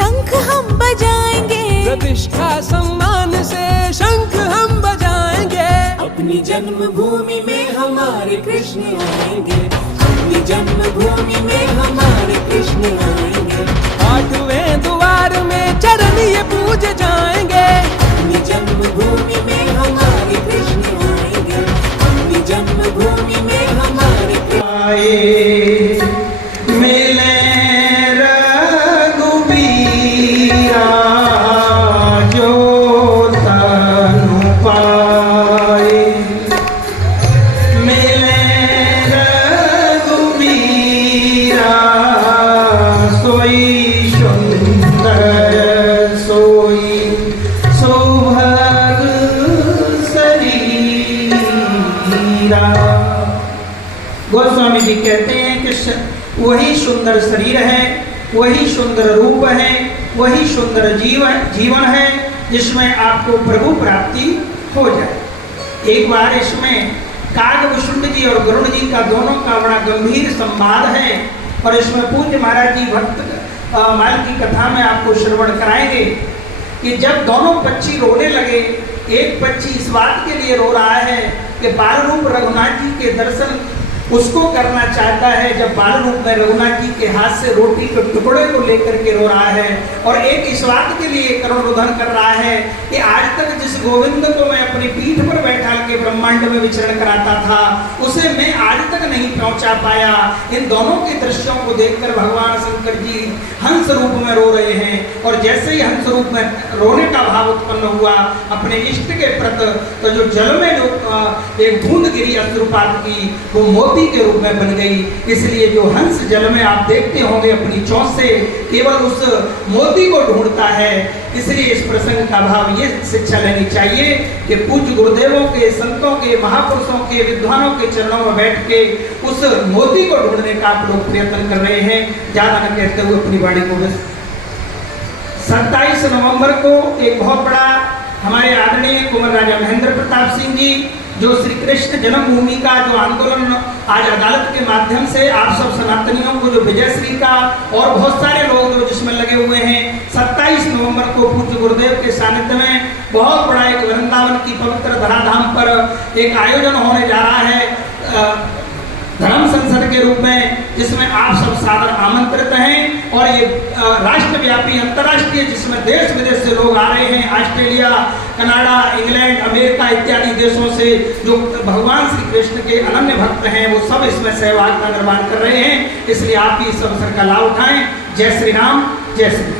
शंख हम बजाएंगे, प्रतिष्ठा सम्मान से शंख हम बजाएंगे। अपनी जन्मभूमि में हमारे कृष्ण आएंगे, अपनी जन्मभूमि में हमारे कृष्ण आएंगे। आठवें द्वार में चरण ये पूजे जाएंगे। अपनी जन्मभूमि में हमारे कृष्ण आएंगे, अपनी जन्मभूमि में हमारे कृष्ण मिले रघुबीरा जो तनु पाए, मिले रघुबीरा सोई सुंदर सोई सौभाग शरीरा। गोस्वामी जी कहते हैं कि वही सुंदर शरीर है, वही सुंदर रूप है, वही सुंदर जीवन है जिसमें आपको प्रभु प्राप्ति हो जाए। एक बार इसमें कागभूषुंड जी और गरुड़ जी का दोनों का बड़ा गंभीर संवाद है और इसमें पूज्य महाराज जी भक्त माल की कथा में आपको श्रवण कराएंगे कि जब दोनों पक्षी रोने लगे, एक पक्षी इस बात के लिए रो रहा है कि बाल रूप रघुनाथ जी के दर्शन उसको करना चाहता है जब बाल रूप में रघुनाथ जी के हाथ से रोटी के टुकड़े को लेकर के रो रहा है, और एक इस बात के लिए करुण रुदन कर रहा है कि आज तक जिस गोविंद को मैं अपनी पीठ पर बैठा के ब्रह्मांड में विचरण कराता था उसे मैं आज तक नहीं पहुंचा पाया। इन दोनों के दृश्यों को देखकर भगवान शंकर जी हंस रूप में रो रहे हैं, और जैसे ही हंस रूप में रोने का भाव उत्पन्न हुआ अपने इष्ट के प्रति, तो जो जल में जो एक बूंद गिरी अश्रुपात की वो मोती के रूप में बन गई। इसलिए जो हंस जल में आप देखते होंगे अपनी चोंच से केवल उस मोती को ढूंढता है। इसलिए इस प्रसंग का भाव ये शिक्षा लेनी चाहिए कि पूज्य गुरुदेवों के, संतों के, महापुरुषों के, विद्वानों के चरणों में बैठ के उस मोती को ढूंढने का आप लोग प्रयत्न कर रहे हैं। ज्यादा न कहते हुए अपनी वाणी को 27 नवंबर को एक बहुत बड़ा हमारे आदरणीय कुंवर राजा महेंद्र प्रताप सिंह जी जो श्री कृष्ण जन्मभूमि का जो आंदोलन आज अदालत के माध्यम से आप सब सनातनियों को जो विजयश्री का और बहुत सारे लोग जो जिसमें लगे हुए हैं, 27 नवंबर को पूज्य गुरुदेव के सानिध्य में बहुत बड़ा एक वृंदावन की पवित्र धराधाम पर एक आयोजन होने जा रहा है धर्म संसद के रूप में, जिसमें आप सब सादर आमंत्रित हैं। और ये राष्ट्रव्यापी अंतर्राष्ट्रीय जिसमें देश विदेश से लोग आ रहे हैं, ऑस्ट्रेलिया, कनाडा, इंग्लैंड, अमेरिका इत्यादि देशों से जो भगवान श्री कृष्ण के अनन्य भक्त हैं वो सब इसमें सहभागिता निर्माण कर रहे हैं। इसलिए आप भी इस अवसर का लाभ उठाएं। जय श्री राम, जय श्री राम।